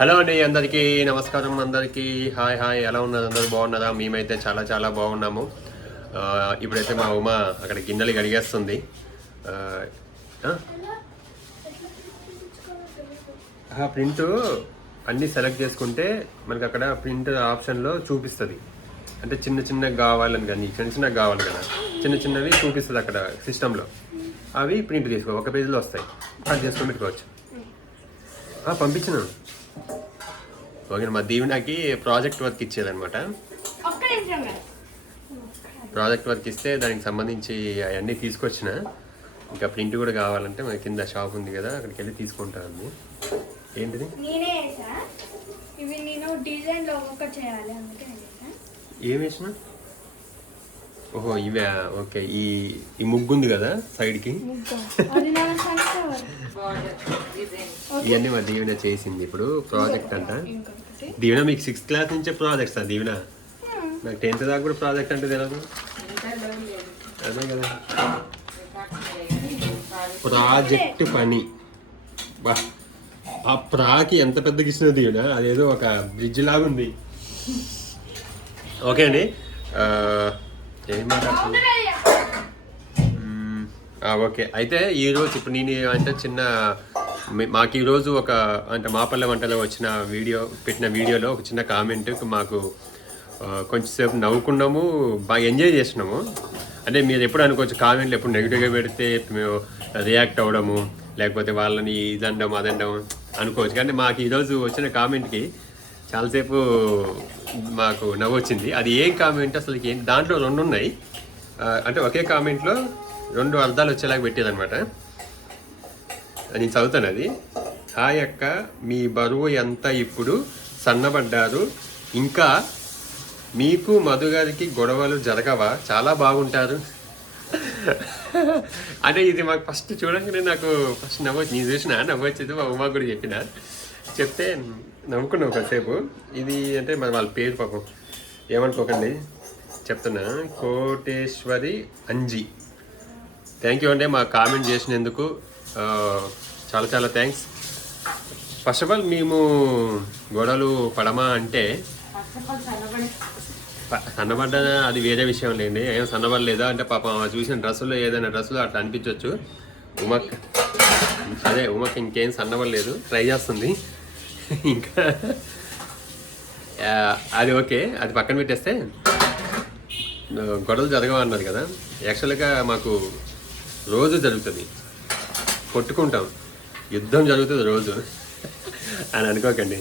Hello అండి అందరికీ నమస్కారం అందరికీ హాయ్ హాయ్. ఎలా ఉన్నారు? అందరూ బాగున్నారా? మేమైతే చాలా చాలా బాగున్నాము. ఇప్పుడైతే మా ఉమ అక్కడ గిన్నెలు కడిగేస్తుంది. ప్రింట్ అన్నీ సెలెక్ట్ చేసుకుంటే మనకి అక్కడ ప్రింట్ ఆప్షన్లో చూపిస్తుంది. అంటే చిన్న చిన్నగా కావాలని కానీ చిన్న చిన్నగా కావాలి కదా. చిన్న చిన్నవి చూపిస్తుంది అక్కడ సిస్టంలో. అవి ప్రింట్ తీసుకో ఒక పేజీలో వస్తాయి. కట్ చేసుకొని పెట్టుకోవచ్చు. పంపించినాను ఓకే మా దీవెనకి ప్రాజెక్ట్ వర్క్ ఇచ్చేదనమాట ప్రాజెక్ట్ వర్క్ ఇస్తే దానికి సంబంధించి అవన్నీ తీసుకొచ్చిన. ఇంకా ప్రింట్ కూడా కావాలంటే మన కింద షాప్ ఉంది కదా అక్కడికి వెళ్ళి తీసుకుంటాను ఏంటిది? ఇవి నేను డిజైన్ చేయాలి ఏం వేసిన ఓహో ఇవే ఓకే ఈ ఈ ముగ్గు ఉంది కదా సైడ్కి అది. ఇవన్నీ మా దీవెన చేసింది. ఇప్పుడు ప్రాజెక్ట్ అంట. దీవెన మీకు సిక్స్త్ క్లాస్ నుంచే ప్రాజెక్ట్స్ ఆ దీవెన? నాకు టెన్త్ దాకా కూడా ప్రాజెక్ట్ అంటే తెలియదు అదే కదా. ప్రాజెక్ట్ పని. బా. ఆ ప్రాకి ఎంత పెద్ద ఇచ్చిన దీవెన? అదేదో ఒక బ్రిడ్జ్ లాగా ఉంది. ఓకే అండి. ఏం మాట్లాడుతున్నా ఓకే. అయితే ఈరోజు ఇప్పుడు నేను అంటే చిన్న మాకు ఈరోజు ఒక అంటే మాపల్లె వంటలో వచ్చిన వీడియో పెట్టిన వీడియోలో ఒక చిన్న కామెంట్ మాకు కొంచెంసేపు నవ్వుకున్నాము బాగా ఎంజాయ్ చేసినాము. అంటే మీరు ఎప్పుడు అనుకోవచ్చు కామెంట్లు ఎప్పుడు నెగిటివ్గా పెడితే మేము రియాక్ట్ అవ్వడము లేకపోతే వాళ్ళని ఇదండం అదండం అనుకోవచ్చు. కానీ మాకు ఈరోజు వచ్చిన కామెంట్కి చాలాసేపు మాకు నవ్వు వచ్చింది అది ఏం కామెంట్ అసలు ఏంటి దాంట్లో రెండు ఉన్నాయి. అంటే ఒకే కామెంట్లో రెండు అర్థాలు వచ్చేలాగా పెట్టేదనమాట నేను చదువుతాను అది. హాయ్ అక్క మీ బరువు ఎంత ఇప్పుడు? సన్నబడ్డారు. ఇంకా మీకు మధు గారికి గొడవలు జరగవా? చాలా బాగుంటారు. అంటే ఇది మాకు ఫస్ట్ చూడంగానే నాకు ఫస్ట్ నవ్వచ్చు నీ చూసిన? నవ్వొచ్చేది మా ఉమా కూడా చెప్పిన. చెప్తే నవ్వుకున్నాం కాసేపు. ఇది అంటే మరి వాళ్ళ పేరు పాపం. ఏమనుకోకండి. చెప్తున్నా. కోటేశ్వరి అంజీ. థ్యాంక్ యూ అండి మా కామెంట్ చేసినందుకు. చాలా చాలా థ్యాంక్స్. ఫస్ట్ ఆఫ్ ఆల్ మేము గొడవలు పడమా అంటే ప- సన్నబడ్డ అది వేరే విషయం లేండి. ఏం సన్నబడలేదా? అంటే పాపం చూసిన డ్రెస్సులో ఏదైనా డ్రెస్సులో అట్లా అనిపించవచ్చు ఉమక్ అదే ఉమక్ ఇంకేం సన్నబడలేదు. ట్రై చేస్తుంది. ఇంకా అది ఓకే. అది పక్కన పెట్టేస్తే గొడవలు జరగవన్నారు కదా. యాక్చువల్గా మాకు రోజు జరుగుతుంది. కొట్టుకుంటాం. యుద్ధం జరుగుతుంది రోజు. అని అనుకోకండి.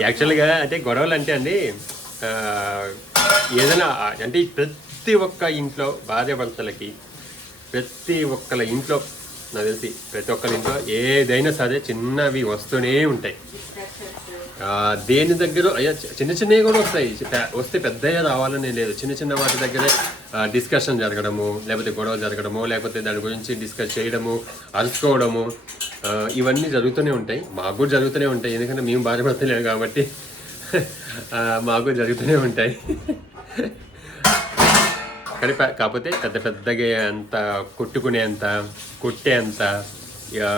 యాక్చువల్గా అంటే గొడవలు అంటే అండి ఏదైనా అంటే ప్రతి ఒక్క ఇంట్లో భార్య భర్తలకి ప్రతి ఒక్కళ్ళ ఇంట్లో నాకు తెలిసి ప్రతి ఒక్కరి ఇంట్లో ఏదైనా సరే చిన్నవి వస్తూనే ఉంటాయి. దేని దగ్గర అయ్యా చిన్న చిన్నవి కూడా వస్తాయి. వస్తే పెద్దయ్య రావాలని లేదు. చిన్న చిన్న వాటి దగ్గరే డిస్కషన్ జరగడము లేకపోతే గొడవ జరగడము లేకపోతే దాని గురించి డిస్కస్ చేయడము అరుచుకోవడము ఇవన్నీ జరుగుతూనే ఉంటాయి. మాకు కూడా జరుగుతూనే ఉంటాయి. ఎందుకంటే మేము బాధపడతలేము కాబట్టి మాకు జరుగుతూనే ఉంటాయి. కానీ కాకపోతే పెద్ద పెద్దగా అంత కొట్టుకునేంత అంత కొట్టే అంత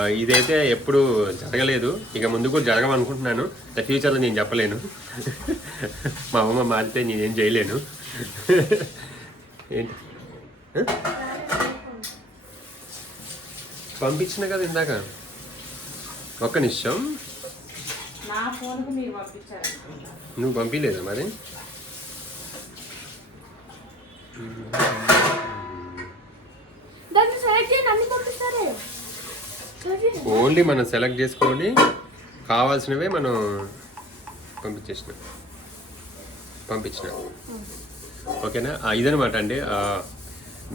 ఇదైతే ఎప్పుడు జరగలేదు. ఇక ముందు కూడా జరగమనుకుంటున్నాను. ద ఫ్యూచర్లో నేను చెప్పలేను. మా అమ్మ మారితే నేనేం చేయలేను. ఏంటి? పంపించిన కదా ఇందాక. ఒక్క నిమిషం. నువ్వు పంపించలేదు మరి? దాన్ని సెలెక్ట్ చేయండి అన్ని పంపిస్తారే? చదివి. ఓన్లీ మనం సెలెక్ట్ చేసుకొని కావాల్సినవే మనం పంపించేసిన. పంపించిన. ఓకేనా? ఇదనమాట అండి.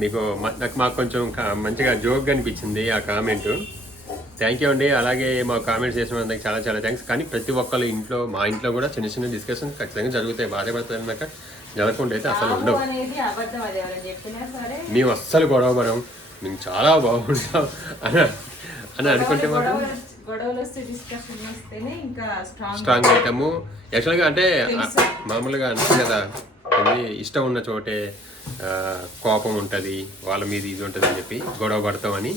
మీకు నాకు మాకు కొంచెం మంచిగా జోక్గా అనిపించింది ఆ కామెంట్. థ్యాంక్ యూ అండి. అలాగే మా కామెంట్స్ చేసిన అందరికి చాలా చాలా థ్యాంక్స్ కానీ ప్రతి ఒక్కళ్ళ ఇంట్లో మా ఇంట్లో కూడా చిన్న చిన్న డిస్కషన్స్ ఖచ్చితంగా జరుగుతాయి. భర్తలు అన్నాక జరగకుండా అయితే అసలు ఉండవు. మేము అస్సలు గొడవ పడం మేము చాలా బాగుంటాం. అని అని అనుకుంటే మాత్రం స్ట్రాంగ్ అవుతాము యాక్చువల్గా అంటే మామూలుగా అంతే కదా. అది ఇష్టం ఉన్న చోటే కోపం ఉంటుంది వాళ్ళ మీద ఇది ఉంటుంది అని చెప్పి గొడవ పడతామని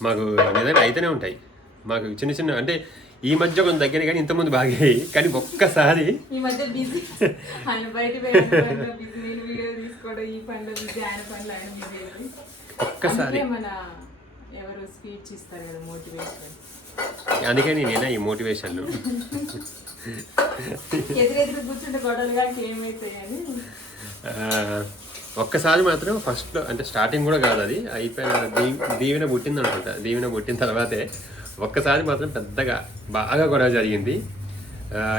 మాకు ఏదైనా అయితేనే ఉంటాయి. మాకు చిన్న చిన్న అంటే ఈ మధ్య కొంచెం దగ్గర కానీ ఇంతకుముందు బాగాయి కానీ ఒక్కసారి ఒక్కసారి. స్పీచ్ ఇస్తారు కదా మోటివేషన్. అందుకని నేనే ఈ మోటివేషన్లు. ఎదురెదురు కూర్చుంటే గొడవలు కానీ ఒక్కసారి మాత్రం ఫస్ట్లో అంటే స్టార్టింగ్ కూడా కాదు అది అయిపోయిన దీవెన పుట్టింది అనుకుంటా దీవెన పుట్టిన తర్వాతే ఒక్కసారి మాత్రం పెద్దగా బాగా గొడవ జరిగింది.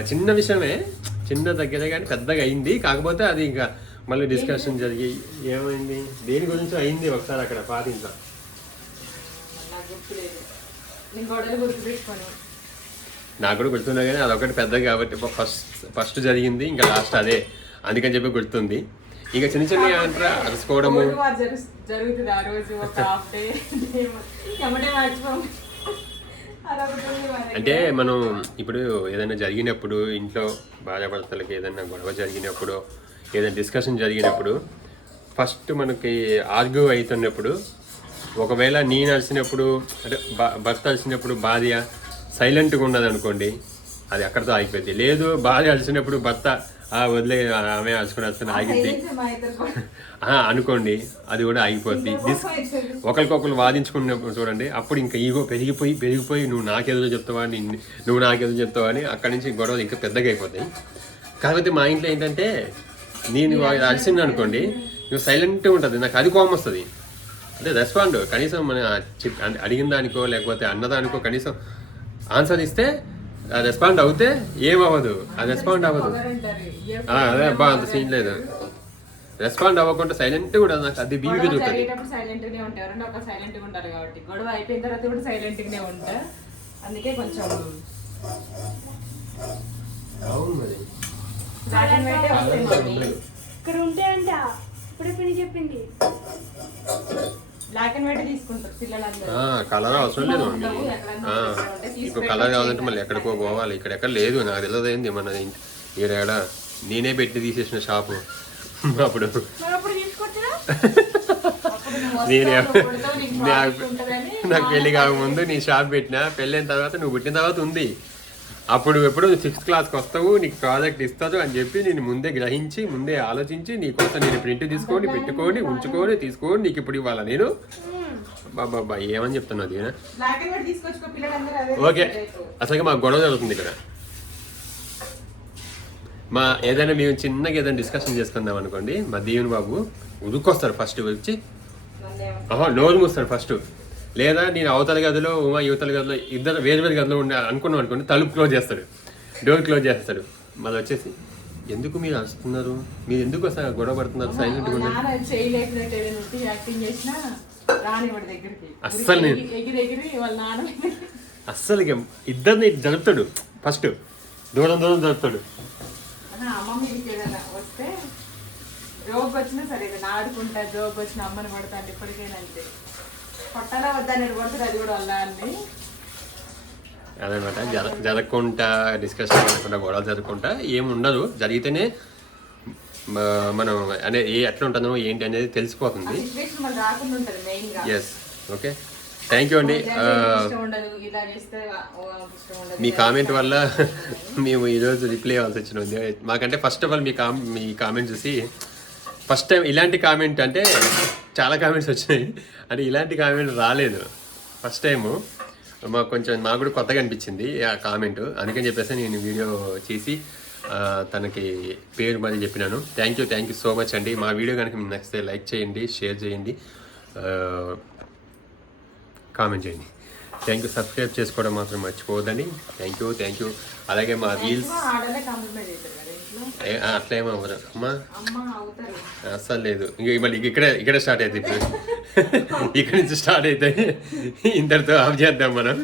చిన్న విషయమే చిన్న దగ్గరే కానీ పెద్దగా అయింది. కాకపోతే అది ఇంకా మళ్ళీ డిస్కషన్ జరిగి ఏమైంది? దేని గురించి అయింది ఒకసారి అక్కడ పాటించా గుర్తులేదు. నేను గొడవలు గుర్తుపెట్టుకోను నాకు కూడా గుర్తున్నా కానీ అదొకటి పెద్దది కాబట్టి ఫస్ట్ ఫస్ట్ జరిగింది ఇంకా లాస్ట్ అదే. అందుకని చెప్పి గుర్తుంది. ఇంకా చిన్న చిన్న జరుగుతుంది ఆ రోజు ఒక హాఫ్ డే ఎమ్మటే మనకి. అంటే మనం ఇప్పుడు ఏదైనా జరిగినప్పుడు ఇంట్లో భార్యాభర్తలకి ఏదైనా గొడవ జరిగినప్పుడు ఏదైనా డిస్కషన్ జరిగినప్పుడు ఫస్ట్ మనకి ఆర్గ్యూ అవుతున్నప్పుడు ఒకవేళ నేను అలసినప్పుడు అంటే భర్త అలసినప్పుడు భార్య సైలెంట్గా ఉన్నది అనుకోండి అది అక్కడితో ఆగిపోద్ది. లేదు భార్య అలసినప్పుడు భర్త "ఆ, వదిలే ఆమె అలసుకుని అలసుకుని ఆగిద్ది. Silence మా ఇద్దరు కూడా. ఆ, అనుకోండి అది కూడా ఆగిపోద్ది. డిస్ ఒకరికొకరు వాదించుకున్నప్పుడు చూడండి అప్పుడు ఇంకా ఈగో పెరిగిపోయి పెరిగిపోయి నువ్వు నాకేదో చెప్తావా నువ్వు నాకేదో చెప్తావా అని అక్కడి నుంచి గొడవలు ఇంకా పెద్దగా అయిపోతాయి. కాకపోతే మా ఇంట్లో ఏంటంటే నేను అలసింది అనుకోండి నువ్వు సైలెంట్గా ఉంటుంది నాకు అది కోపం వస్తుంది. అంటే రెస్పాండ్ కనీసం మన అడిగిన దానికో లేకపోతే అన్నదానికో కనీసం ఆన్సర్ ఇస్తే రెస్పాండ్ అవుతే ఏమవ్వదు. ఆ రెస్పాండ్ అవ్వదు. అదే అబ్బా అంత సీన్ లేదు. రెస్పాండ్ అవ్వకుండా సైలెంట్ కూడా నాకు అది బీవీ గొడవ చూస్తుంది జరిగేటప్పుడు సైలెంట్ గానే ఉంటారు. ఎవరన్నా ఒక సైలెంట్గా ఉంటారు కాబట్టి. గొడవ అయిపోయిన తర్వాత కూడా సైలెంట్ గానే ఉంటా. అందుకే కొంచెం అవును మరి. ఇక్కడ ఉంటే అంట. ఇప్పుడే చెప్పింది. కలర్ అవసరం లేదు ఇప్పుడు కలర్ కావాలంటే మళ్ళీ ఎక్కడికో పోవాలి. ఇక్కడ ఎక్కడ లేదు నాకు తెలియదు ఏంది మన ఈడ నేనే పెట్టి తీసేసిన షాపు. అప్పుడు. నేనే నాకు పెళ్ళి కాకముందు నీ షాప్ పెట్టినా పెళ్ళైన తర్వాత నువ్వు పుట్టిన తర్వాత ఉంది. అప్పుడు ఎప్పుడు సిక్స్త్ క్లాస్కి వస్తావు నీకు ప్రాజెక్ట్ ఇస్తారు అని చెప్పి నేను ముందే గ్రహించి ముందే ఆలోచించి నీ కోసం నేను ప్రింట్ తీసుకొని పెట్టుకొని ఉంచుకొని తీసుకొని నీకు ఇప్పుడు ఇవ్వాలా నేను? బాబా ఏమని పిల్లలందరూ అదే ఓకే రేపు. అసలుగా మాకు గొడవ జరుగుతుంది ఇక్కడ. మా ఏదైనా మేము చిన్నగా ఏదైనా డిస్కషన్ చేసుకుందాం అనుకోండి మా దీవెన్ బాబు ఉదుకొస్తారు ఫస్ట్ వచ్చి. నోరు మూస్తాడు ఫస్ట్ లేదా నేను అవతల గదిలో ఉమా యువతల గదిలో ఇద్దరు వేరు వేరు గదిలో ఉండే అనుకున్నాం అనుకోండి తలుపు క్లోజ్ చేస్తాడు. డోర్ క్లోజ్ చేస్తాడు. మళ్ళీ వచ్చేసి ఎందుకు మీరు వస్తున్నారు మీరు ఎందుకు అసలు గొడవ పడుతున్నారు? దగ్గరికి. అస్సలు నేను- అస్సలు ఇద్దరిని జరుపుతాడు. ఫస్ట్ దూరం దూరం జరుపుతాడు. వచ్చినా సరే ఆడుకుంటా జోక్ వచ్చిన అమ్మని పడతా అంటే ఇప్పటికైనా అంతే. కొట్టాలా వద్దా అనేది పడుతుంది అది కూడా వల్ల అండి అదనమాట జర జరగకుండా డిస్కషన్ జరగకుండా గొడవ జరగకుండా ఏమి ఉండదు. జరిగితేనే మనం అనే ఏ ఎట్లా ఉంటుందో ఏంటి అనేది తెలిసిపోతుంది. ఎస్ ఓకే థ్యాంక్ యూ అండి. మీ కామెంట్ వల్ల మేము ఈరోజు రిప్లై అవ్వాల్సి వచ్చింది. మాకంటే ఫస్ట్ ఆఫ్ ఆల్ మీ కామ్ మీ కామెంట్ చూసి ఫస్ట్ టైం ఇలాంటి కామెంట్ అంటే చాలా కామెంట్స్ వచ్చినాయి. అంటే ఇలాంటి కామెంట్ రాలేదు. ఫస్ట్ టైము మాకు కొంచెం మాకు కూడా కొత్తగా అనిపించింది ఆ కామెంట్ అందుకని చెప్పేసి నేను వీడియో చేసి తనకి పేరు మరి చెప్పినాను. Thank you thank you so much అండి. మా వీడియో కనుక మీకు నచ్చితే లైక్ చేయండి షేర్ చేయండి కామెంట్ చేయండి. థ్యాంక్ యూ సబ్స్క్రైబ్ చేసుకోవడం మాత్రం మర్చిపోవద్దండి. థ్యాంక్ యూ థ్యాంక్ యూ అలాగే మా రీల్స్ అట్లా ఏమో అమ్మా. అస్సలు లేదు. ఇంక మళ్ళీ ఇక్కడే ఇక్కడే స్టార్ట్ అవుతుంది ఇప్పుడు. ఇక్కడ నుంచి స్టార్ట్ అవుతాయి ఇంతటితో ఆఫ్ చేద్దాం మనం.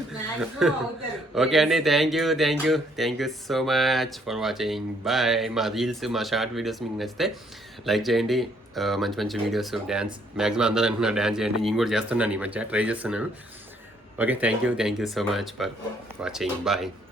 ఓకే అండి thank you thank you thank you so much for watching bye మా రీల్స్ మా షార్ట్ వీడియోస్ మీకు నచ్చితే లైక్ చేయండి. మంచి మంచి వీడియోస్ డ్యాన్స్ మ్యాక్సిమం అందరూ అంటున్నారు డ్యాన్స్ చేయండి. నేను కూడా చేస్తున్నాను ఈ మధ్య. ట్రై చేస్తున్నాను. okay thank you. Thank you so much for watching. Bye.